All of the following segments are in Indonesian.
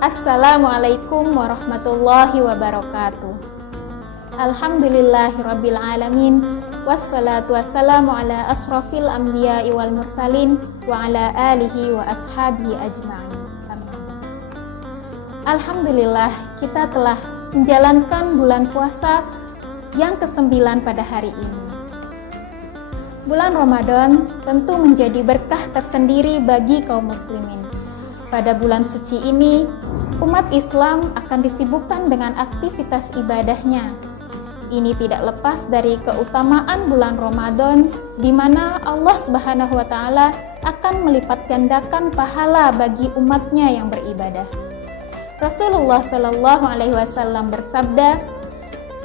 Assalamualaikum warahmatullahi wabarakatuh. Alhamdulillahirabbil alamin, wassalatu wassalamu ala asrofil anbiya'i wal mursalin wa ala alihi wa ashabihi ajma'in. Alhamdulillah, kita telah menjalankan bulan puasa yang ke-9 pada hari ini. Bulan Ramadan tentu menjadi berkah tersendiri bagi kaum muslimin. Pada bulan suci ini, umat Islam akan disibukkan dengan aktivitas ibadahnya. Ini tidak lepas dari keutamaan bulan Ramadan, di mana Allah Subhanahu wa Ta'ala akan melipat gandakan pahala bagi umatnya yang beribadah. Rasulullah Shallallahu Alaihi Wasallam bersabda,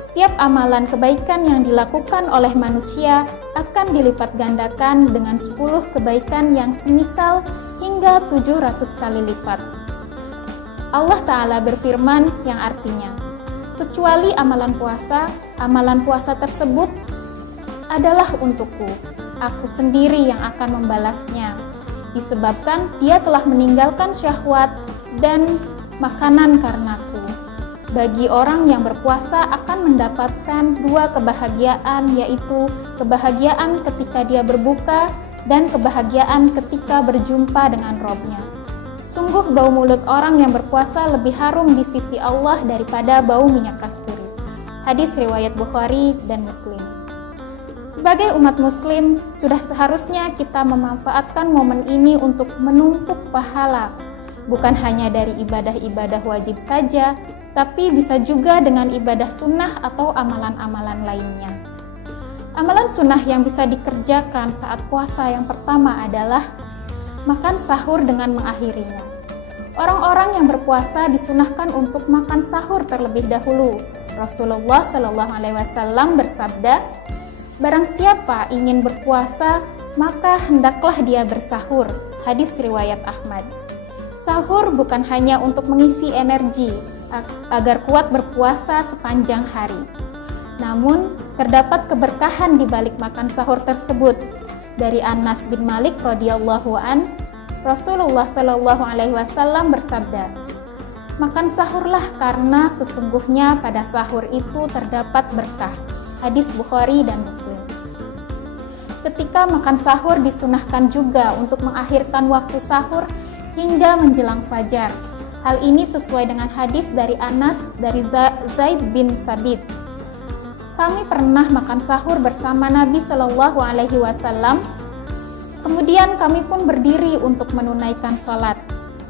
setiap amalan kebaikan yang dilakukan oleh manusia akan dilipat gandakan dengan 10 kebaikan yang semisal hingga 700 kali lipat. Allah Ta'ala berfirman yang artinya, kecuali amalan puasa tersebut adalah untukku, aku sendiri yang akan membalasnya, disebabkan dia telah meninggalkan syahwat dan makanan karenaku. Bagi orang yang berpuasa akan mendapatkan 2 kebahagiaan, yaitu kebahagiaan ketika dia berbuka dan kebahagiaan ketika berjumpa dengan Robnya. Sungguh bau mulut orang yang berpuasa lebih harum di sisi Allah daripada bau minyak kasturi. Hadis riwayat Bukhari dan Muslim. Sebagai umat muslim, sudah seharusnya kita memanfaatkan momen ini untuk menumpuk pahala. Bukan hanya dari ibadah-ibadah wajib saja, tapi bisa juga dengan ibadah sunnah atau amalan-amalan lainnya. Amalan sunnah yang bisa dikerjakan saat puasa yang pertama adalah makan sahur dengan mengakhirinya. Orang-orang yang berpuasa disunahkan untuk makan sahur terlebih dahulu. Rasulullah Shallallahu Alaihi Wasallam bersabda, barang siapa ingin berpuasa, maka hendaklah dia bersahur. Hadis riwayat Ahmad. Sahur bukan hanya untuk mengisi energi agar kuat berpuasa sepanjang hari. Namun, terdapat keberkahan di balik makan sahur tersebut. Dari Anas bin Malik radhiyallahu an, Rasulullah Shallallahu Alaihi Wasallam bersabda, makan sahurlah karena sesungguhnya pada sahur itu terdapat berkah. Hadis Bukhari dan Muslim. Ketika makan sahur disunahkan juga untuk mengakhirkan waktu sahur hingga menjelang fajar. Hal ini sesuai dengan hadis dari Anas dari Zaid bin Sabit. Kami pernah makan sahur bersama Nabi Shallallahu Alaihi Wasallam. Kemudian kami pun berdiri untuk menunaikan sholat.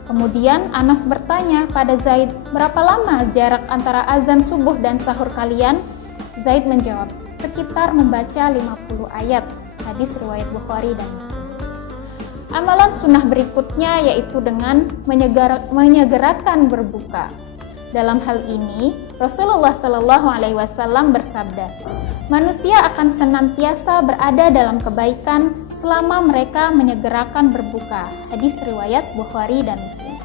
Kemudian Anas bertanya pada Zaid, berapa lama jarak antara azan subuh dan sahur kalian? Zaid menjawab, sekitar membaca 50 ayat. Hadis riwayat Bukhari dan Muslim. Amalan sunnah berikutnya yaitu dengan menyegerakan berbuka. Dalam hal ini, Rasulullah Shallallahu Alaihi Wasallam bersabda, manusia akan senantiasa berada dalam kebaikan selama mereka menyegerakan berbuka. Hadis riwayat Bukhari dan Muslim.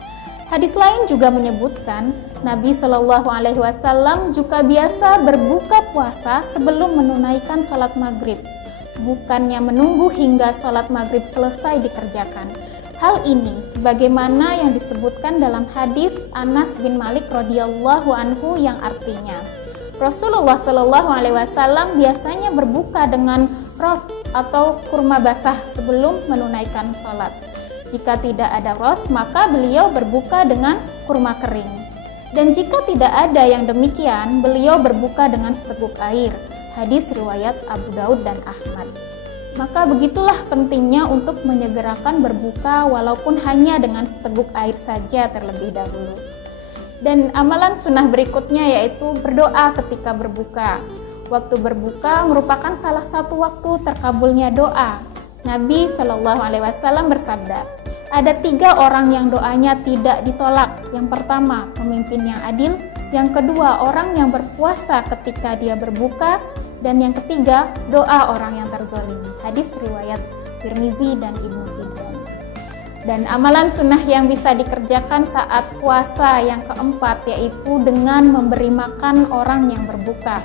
Hadis lain juga menyebutkan, Nabi Shallallahu Alaihi Wasallam juga biasa berbuka puasa sebelum menunaikan sholat maghrib, bukannya menunggu hingga sholat maghrib selesai dikerjakan. Hal ini sebagaimana yang disebutkan dalam hadis Anas bin Malik radhiyallahu anhu yang artinya, Rasulullah Shallallahu Alaihi Wasallam biasanya berbuka dengan roth atau kurma basah sebelum menunaikan sholat. Jika tidak ada roth, maka beliau berbuka dengan kurma kering. Dan jika tidak ada yang demikian, beliau berbuka dengan seteguk air. Hadis riwayat Abu Daud dan Ahmad. Maka begitulah pentingnya untuk menyegerakan berbuka walaupun hanya dengan seteguk air saja terlebih dahulu. Dan amalan sunnah berikutnya yaitu berdoa ketika berbuka. Waktu berbuka merupakan salah satu waktu terkabulnya doa. Nabi Shallallahu Alaihi Wasallam bersabda, ada 3 orang yang doanya tidak ditolak. Yang pertama, pemimpin yang adil. Yang kedua, orang yang berpuasa ketika dia berbuka. Dan yang ketiga, doa orang yang terzalimi. Hadis riwayat Tirmizi dan Ibnu Hibban. Dan amalan sunnah yang bisa dikerjakan saat puasa yang keempat yaitu dengan memberi makan orang yang berbuka.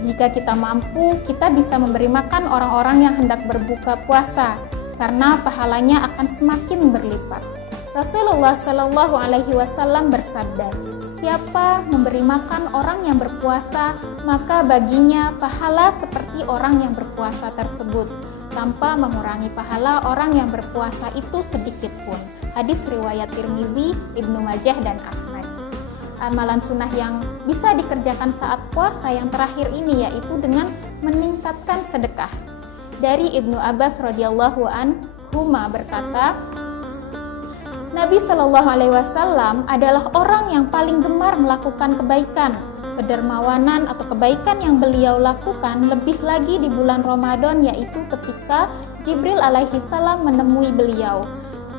Jika kita mampu, kita bisa memberi makan orang-orang yang hendak berbuka puasa, karena pahalanya akan semakin berlipat. Rasulullah Shallallahu Alaihi Wasallam bersabda, siapa memberi makan orang yang berpuasa, maka baginya pahala seperti orang yang berpuasa tersebut, tanpa mengurangi pahala orang yang berpuasa itu sedikit pun. Hadis riwayat Tirmizi, Ibnu Majah, dan Ahmad. Amalan sunnah yang bisa dikerjakan saat puasa yang terakhir ini yaitu dengan meningkatkan sedekah. Dari Ibnu Abbas radhiyallahu anhuma berkata, Nabi Shallallahu Alaihi Wasallam adalah orang yang paling gemar melakukan kebaikan. Kedermawanan atau kebaikan yang beliau lakukan lebih lagi di bulan Ramadan, yaitu ketika Jibril alaihi salam menemui beliau.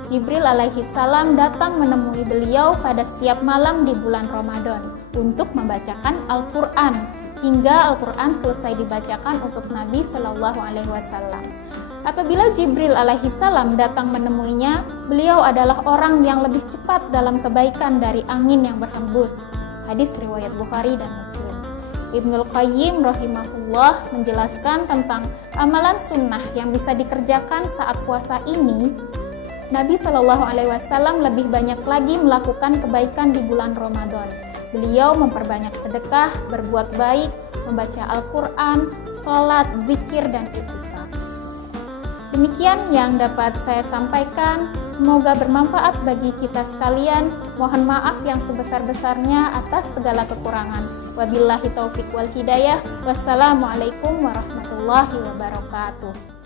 Jibril alaihi salam datang menemui beliau pada setiap malam di bulan Ramadan untuk membacakan Al-Quran hingga Al-Quran selesai dibacakan untuk Nabi Shallallahu Alaihi Wasallam. Apabila Jibril alaihi salam datang menemuinya, beliau adalah orang yang lebih cepat dalam kebaikan dari angin yang berhembus. Hadis riwayat Bukhari dan Muslim. Ibnul Qayyim rahimahullah menjelaskan tentang amalan sunnah yang bisa dikerjakan saat puasa ini. Nabi Shallallahu Alaihi Wasallam lebih banyak lagi melakukan kebaikan di bulan Ramadan. Beliau memperbanyak sedekah, berbuat baik, membaca Al-Quran, sholat, zikir, dan itikaf. Demikian yang dapat saya sampaikan. Semoga bermanfaat bagi kita sekalian. Mohon maaf yang sebesar-besarnya atas segala kekurangan. Wabillahi taufiq wal hidayah. Wassalamualaikum warahmatullahi wabarakatuh.